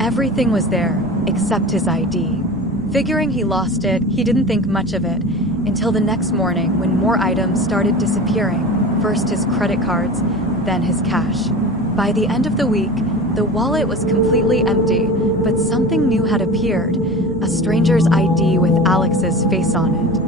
everything was there, except his ID. Figuring he lost it, he didn't think much of it, until the next morning when more items started disappearing. First his credit cards, then his cash. By the end of the week, the wallet was completely empty, but something new had appeared, a stranger's ID with Alex's face on it.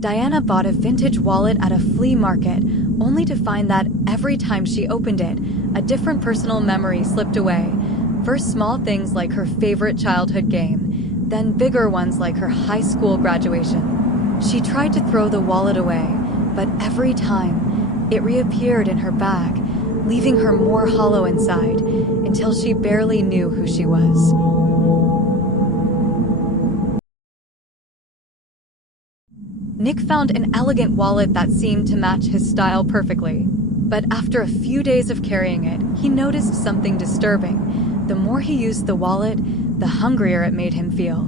Diana bought a vintage wallet at a flea market, only to find that every time she opened it, a different personal memory slipped away. First small things like her favorite childhood game, then bigger ones like her high school graduation. She tried to throw the wallet away, but every time, it reappeared in her bag, leaving her more hollow inside, until she barely knew who she was. Nick found an elegant wallet that seemed to match his style perfectly. But after a few days of carrying it, he noticed something disturbing. The more he used the wallet, the hungrier it made him feel.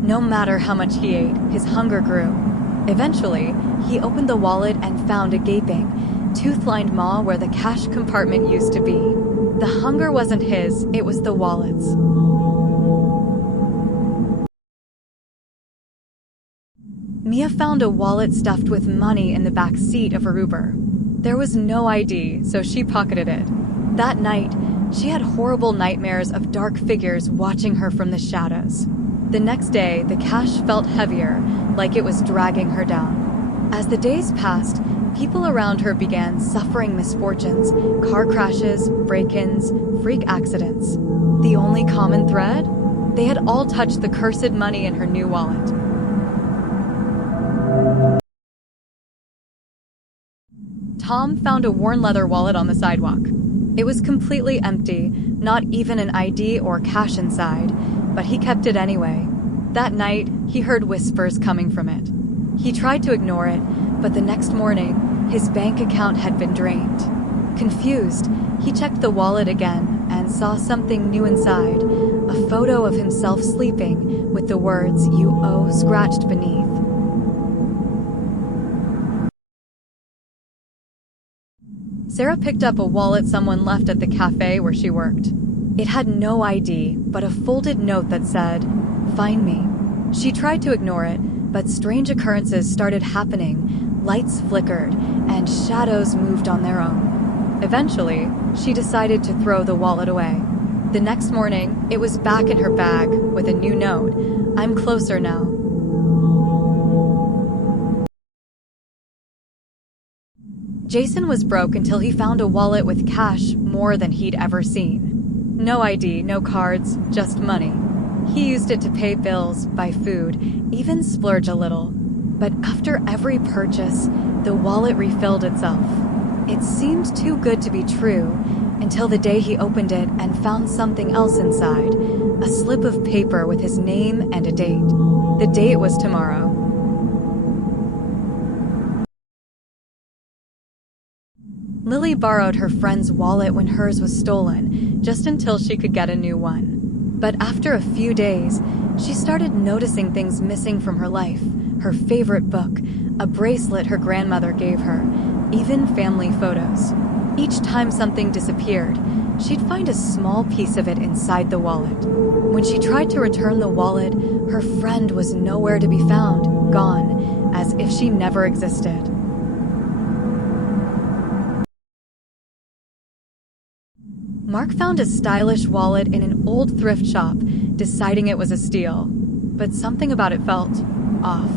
No matter how much he ate, his hunger grew. Eventually, he opened the wallet and found a gaping, tooth-lined maw where the cash compartment used to be. The hunger wasn't his, it was the wallet's. Mia found a wallet stuffed with money in the back seat of her Uber. There was no ID, so she pocketed it. That night, she had horrible nightmares of dark figures watching her from the shadows. The next day, the cash felt heavier, like it was dragging her down. As the days passed, people around her began suffering misfortunes, car crashes, break-ins, freak accidents. The only common thread? They had all touched the cursed money in her new wallet. Tom found a worn leather wallet on the sidewalk. It was completely empty, not even an ID or cash inside, but he kept it anyway. That night, he heard whispers coming from it. He tried to ignore it, but the next morning, his bank account had been drained. Confused, he checked the wallet again and saw something new inside, a photo of himself sleeping with the words "You owe" scratched beneath. Sarah picked up a wallet someone left at the cafe where she worked. It had no ID, but a folded note that said, "Find me." She tried to ignore it, but strange occurrences started happening. Lights flickered, and shadows moved on their own. Eventually, she decided to throw the wallet away. The next morning, it was back in her bag with a new note. "I'm closer now." Jason was broke until he found a wallet with cash more than he'd ever seen. No ID, no cards, just money. He used it to pay bills, buy food, even splurge a little. But after every purchase, the wallet refilled itself. It seemed too good to be true, until the day he opened it and found something else inside, a slip of paper with his name and a date. The date was tomorrow. Lily borrowed her friend's wallet when hers was stolen, just until she could get a new one. But after a few days, she started noticing things missing from her life. Her favorite book, a bracelet her grandmother gave her, even family photos. Each time something disappeared, she'd find a small piece of it inside the wallet. When she tried to return the wallet, her friend was nowhere to be found, gone, as if she never existed. Mark found a stylish wallet in an old thrift shop, deciding it was a steal. But something about it felt off.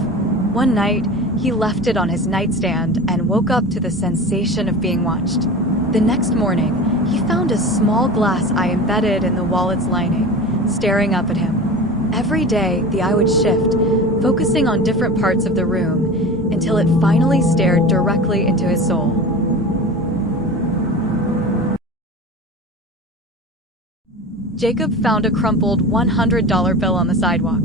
One night, he left it on his nightstand and woke up to the sensation of being watched. The next morning, he found a small glass eye embedded in the wallet's lining, staring up at him. Every day, the eye would shift, focusing on different parts of the room, until it finally stared directly into his soul. Jacob found a crumpled $100 bill on the sidewalk.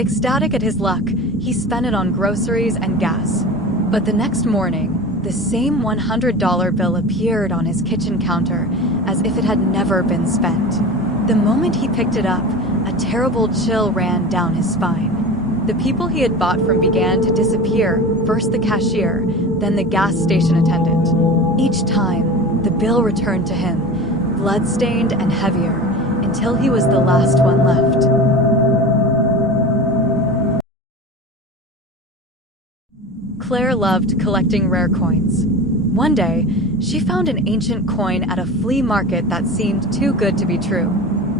Ecstatic at his luck, he spent it on groceries and gas. But the next morning, the same $100 bill appeared on his kitchen counter as if it had never been spent. The moment he picked it up, a terrible chill ran down his spine. The people he had bought from began to disappear, first the cashier, then the gas station attendant. Each time, the bill returned to him, blood-stained and heavier, until he was the last one left. Claire loved collecting rare coins. One day, she found an ancient coin at a flea market that seemed too good to be true.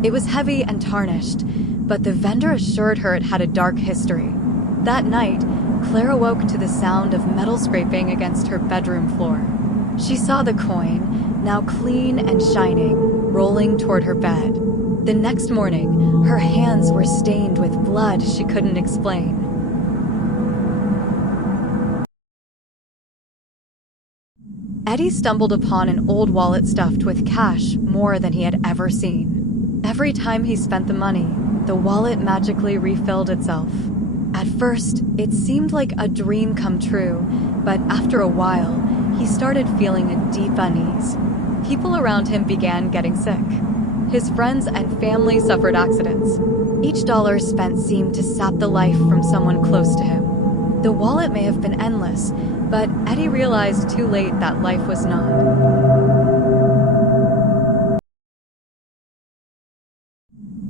It was heavy and tarnished, but the vendor assured her it had a dark history. That night, Claire awoke to the sound of metal scraping against her bedroom floor. She saw the coin, now clean and shining, rolling toward her bed. The next morning, her hands were stained with blood she couldn't explain. Eddie stumbled upon an old wallet stuffed with cash more than he had ever seen. Every time he spent the money, the wallet magically refilled itself. At first, it seemed like a dream come true, but after a while, he started feeling a deep unease. People around him began getting sick. His friends and family suffered accidents. Each dollar spent seemed to sap the life from someone close to him. The wallet may have been endless, but Eddie realized too late that life was not.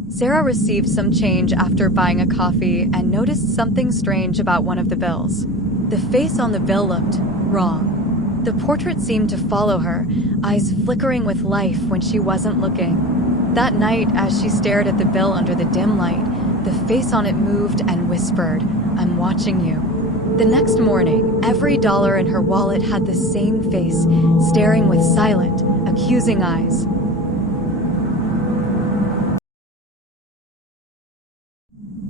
Sarah received some change after buying a coffee and noticed something strange about one of the bills. The face on the bill looked wrong. The portrait seemed to follow her, eyes flickering with life when she wasn't looking. That night, as she stared at the bill under the dim light, the face on it moved and whispered, "I'm watching you." The next morning, every dollar in her wallet had the same face, staring with silent, accusing eyes.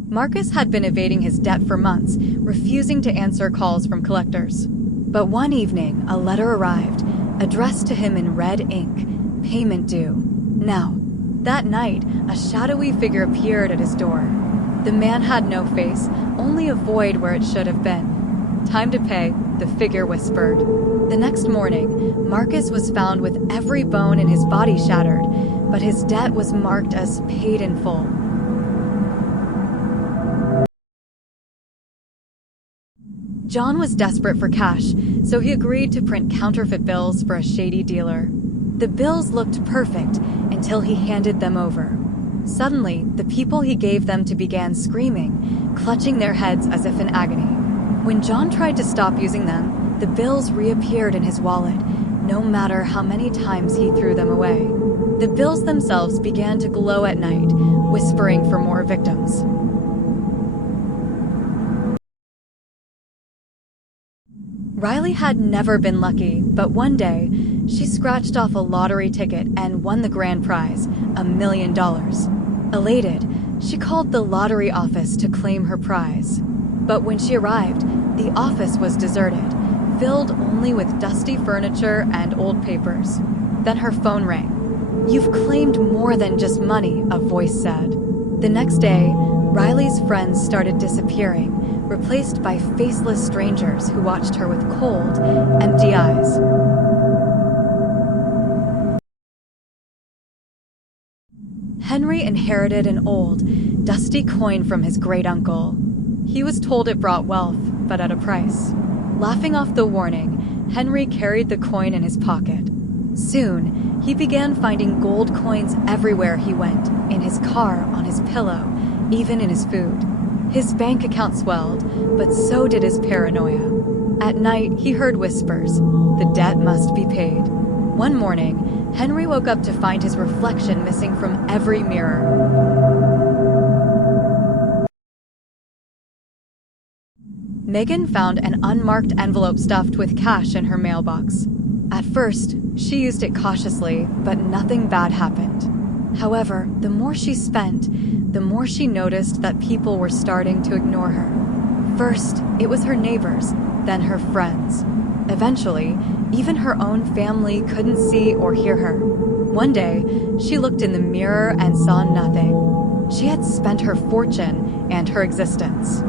Marcus had been evading his debt for months, refusing to answer calls from collectors. But one evening, a letter arrived, addressed to him in red ink, payment due. Now, that night, a shadowy figure appeared at his door. The man had no face, only a void where it should have been. "Time to pay," the figure whispered. The next morning, Marcus was found with every bone in his body shattered, but his debt was marked as paid in full. John was desperate for cash, so he agreed to print counterfeit bills for a shady dealer. The bills looked perfect until he handed them over. Suddenly, the people he gave them to began screaming, clutching their heads as if in agony. When John tried to stop using them, the bills reappeared in his wallet, no matter how many times he threw them away. The bills themselves began to glow at night, whispering for more victims. Riley had never been lucky, but one day, she scratched off a lottery ticket and won the grand prize, $1 million. Elated, she called the lottery office to claim her prize. But when she arrived, the office was deserted, filled only with dusty furniture and old papers. Then her phone rang. "You've claimed more than just money," a voice said. The next day, Riley's friends started disappearing, replaced by faceless strangers who watched her with cold, empty eyes. Henry inherited an old, dusty coin from his great-uncle. He was told it brought wealth, but at a price. Laughing off the warning, Henry carried the coin in his pocket. Soon, he began finding gold coins everywhere he went, in his car, on his pillow, even in his food. His bank account swelled, but so did his paranoia. At night, he heard whispers. The debt must be paid. One morning, Henry woke up to find his reflection missing from every mirror. Megan found an unmarked envelope stuffed with cash in her mailbox. At first, she used it cautiously, but nothing bad happened. However, the more she spent, the more she noticed that people were starting to ignore her. First, it was her neighbors, then her friends. Eventually, even her own family couldn't see or hear her. One day, she looked in the mirror and saw nothing. She had spent her fortune and her existence.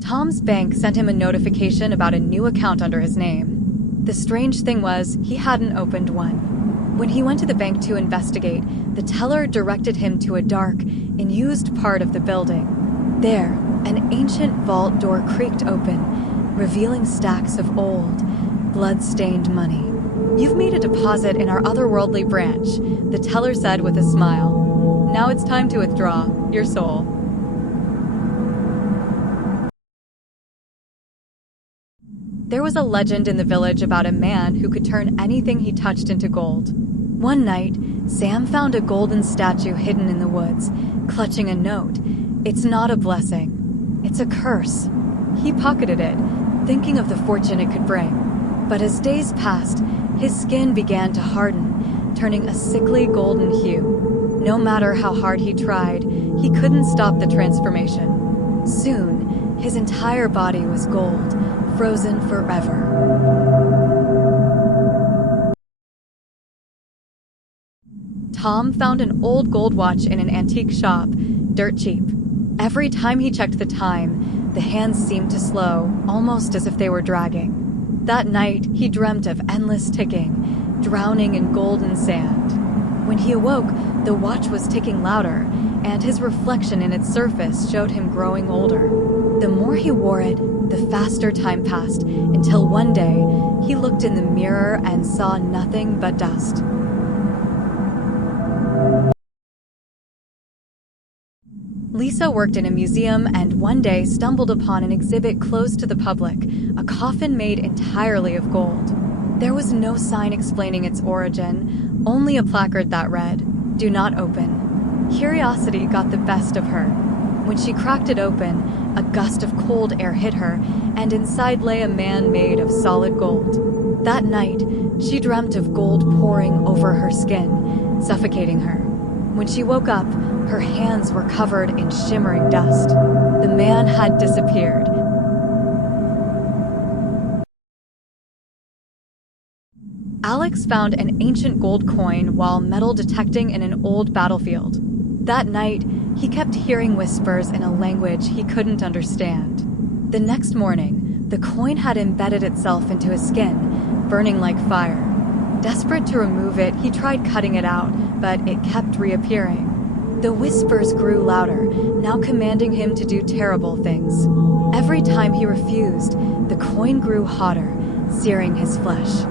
Tom's bank sent him a notification about a new account under his name. The strange thing was, he hadn't opened one. When he went to the bank to investigate, the teller directed him to a dark, unused part of the building. There, an ancient vault door creaked open, revealing stacks of old, blood-stained money. "You've made a deposit in our otherworldly branch," the teller said with a smile. "Now it's time to withdraw your soul." There was a legend in the village about a man who could turn anything he touched into gold. One night, Sam found a golden statue hidden in the woods, clutching a note. "It's not a blessing, it's a curse." He pocketed it, thinking of the fortune it could bring. But as days passed, his skin began to harden, turning a sickly golden hue. No matter how hard he tried, he couldn't stop the transformation. Soon, his entire body was gold, frozen forever. Tom found an old gold watch in an antique shop, dirt cheap. Every time he checked the time, the hands seemed to slow, almost as if they were dragging. That night, he dreamt of endless ticking, drowning in golden sand. When he awoke, the watch was ticking louder, and his reflection in its surface showed him growing older. The more he wore it, the faster time passed, until one day, he looked in the mirror and saw nothing but dust. Lisa worked in a museum and one day stumbled upon an exhibit closed to the public, a coffin made entirely of gold. There was no sign explaining its origin, only a placard that read, "Do not open." Curiosity got the best of her. When she cracked it open, a gust of cold air hit her, and inside lay a man made of solid gold. That night, she dreamt of gold pouring over her skin, suffocating her. When she woke up, her hands were covered in shimmering dust. The man had disappeared. Alex found an ancient gold coin while metal detecting in an old battlefield. That night, he kept hearing whispers in a language he couldn't understand. The next morning, the coin had embedded itself into his skin, burning like fire. Desperate to remove it, he tried cutting it out, but it kept reappearing. The whispers grew louder, now commanding him to do terrible things. Every time he refused, the coin grew hotter, searing his flesh.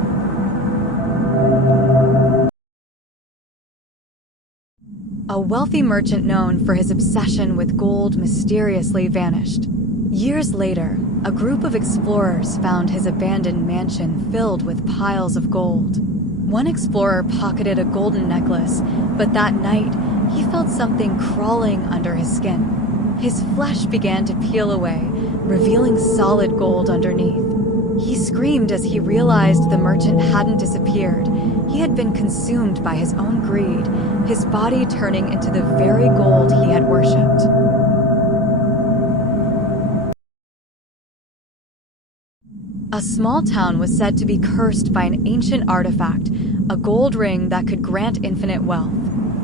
A wealthy merchant known for his obsession with gold mysteriously vanished. Years later, a group of explorers found his abandoned mansion filled with piles of gold. One explorer pocketed a golden necklace, but that night, he felt something crawling under his skin. His flesh began to peel away, revealing solid gold underneath. He screamed as he realized the merchant hadn't disappeared. He had been consumed by his own greed, his body turning into the very gold he had worshipped. A small town was said to be cursed by an ancient artifact, a gold ring that could grant infinite wealth.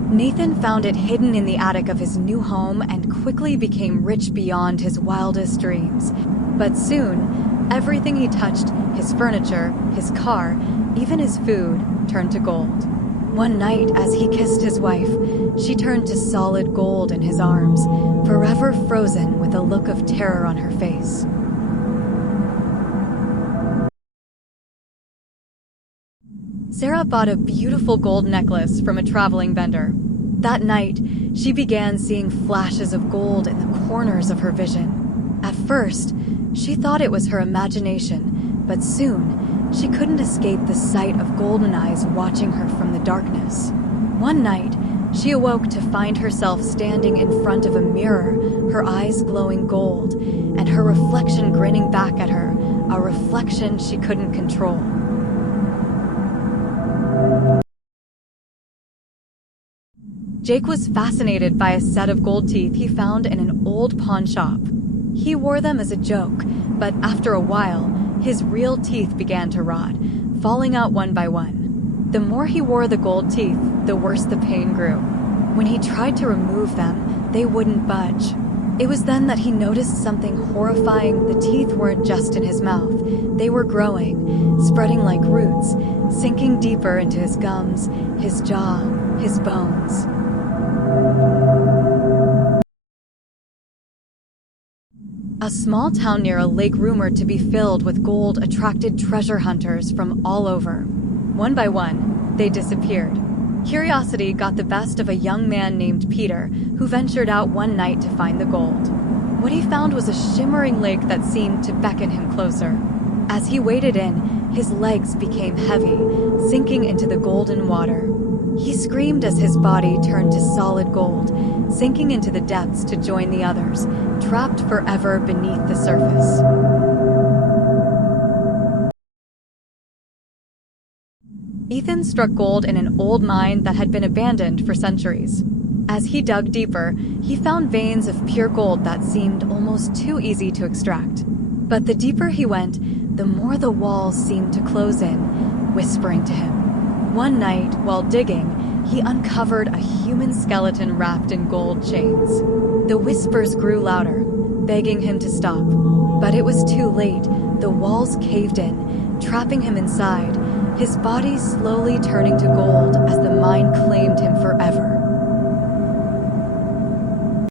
Nathan found it hidden in the attic of his new home and quickly became rich beyond his wildest dreams. But soon, everything he touched, his furniture, his car, even his food, turned to gold. One night, as he kissed his wife, she turned to solid gold in his arms, forever frozen with a look of terror on her face. Sarah bought a beautiful gold necklace from a traveling vendor. That night, she began seeing flashes of gold in the corners of her vision. At first, she thought it was her imagination, but soon, she couldn't escape the sight of golden eyes watching her from the darkness. One night, she awoke to find herself standing in front of a mirror, her eyes glowing gold, and her reflection grinning back at her, a reflection she couldn't control. Jake was fascinated by a set of gold teeth he found in an old pawn shop. He wore them as a joke, but after a while, His real teeth began to rot, falling out one by one. The more he wore the gold teeth, the worse the pain grew. When he tried to remove them, they wouldn't budge. It was then that he noticed something horrifying. The teeth weren't just in his mouth. They were growing, spreading like roots, sinking deeper into his gums, his jaw, his bones. A small town near a lake rumored to be filled with gold attracted treasure hunters from all over. One by one, they disappeared. Curiosity got the best of a young man named Peter, who ventured out one night to find the gold. What he found was a shimmering lake that seemed to beckon him closer. As he waded in, his legs became heavy, sinking into the golden water. He screamed as his body turned to solid gold, sinking into the depths to join the others, trapped forever beneath the surface. Ethan struck gold in an old mine that had been abandoned for centuries. As he dug deeper, he found veins of pure gold that seemed almost too easy to extract. But the deeper he went, the more the walls seemed to close in, whispering to him. One night, while digging, he uncovered a human skeleton wrapped in gold chains. The whispers grew louder, begging him to stop. But it was too late. The walls caved in, trapping him inside, his body slowly turning to gold as the mine claimed him forever.